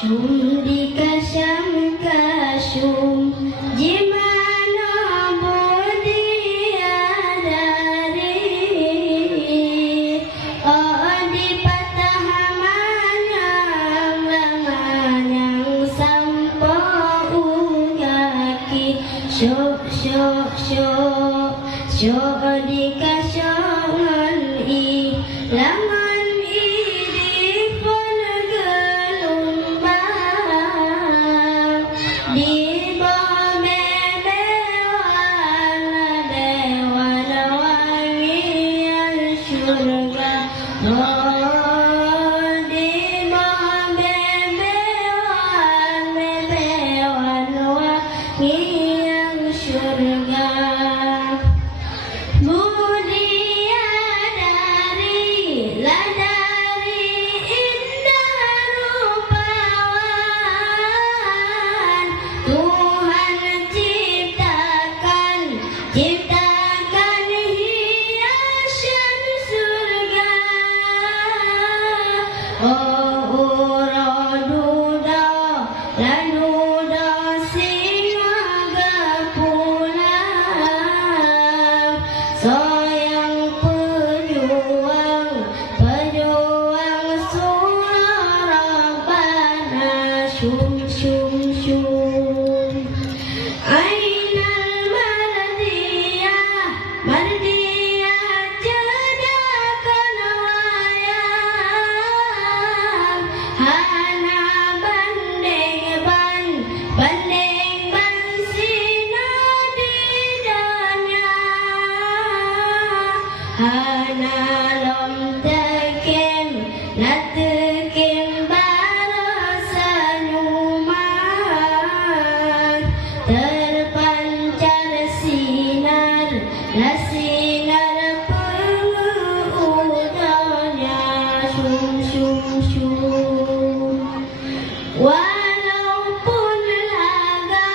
Syum di kasyam kasyum jimana bodia dari di patah manang lamanyang sampo ugaki syok di kasyongan i laman di bawah dewan wangi surga. Oh, di bawah dewan wangi surga. Mulia dari ladari indah rupawan Tuhan ciptakan hiasan surga. Oh uraduda lanuda singaga pulang sayang pejuang surah Rabbana syum Ainal mardiyah cedakan wayang hana bandeng ban sina didanya hana lom tekem barasa nyuman terpancar sinar pengudaranya syum walaupun laga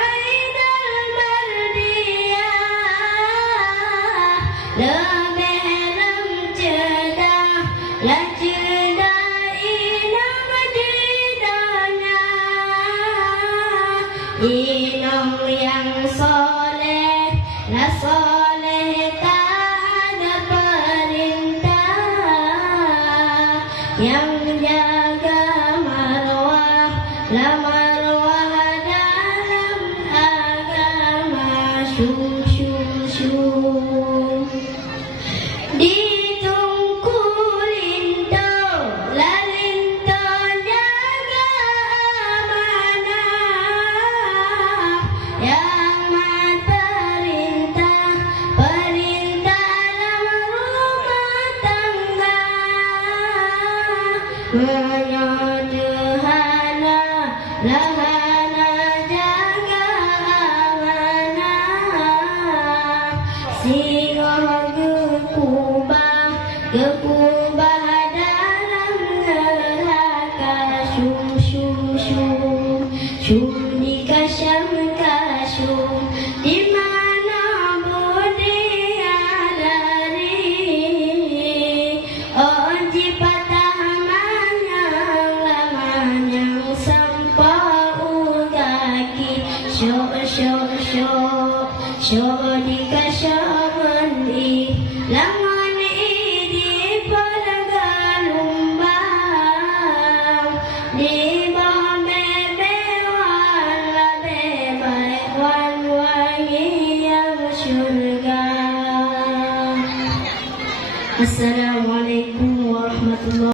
Ainal mardiyah lebih cedah inam didanya inam yang soleh taat perintah yang jaga marwah dalam agama syum ditungku lalinto jaga amanah yang perintah dalam rumah tangga menyederhana lahana jaga amanah singoh gekubah dalam neraka syum di kasyam kasyum di mana bodia dari di patah manang lamanyang sampai ugaki syok di kasyam i laman di palagalumba di bawah dewan wangi surga. Assalamualaikum warahmatullahi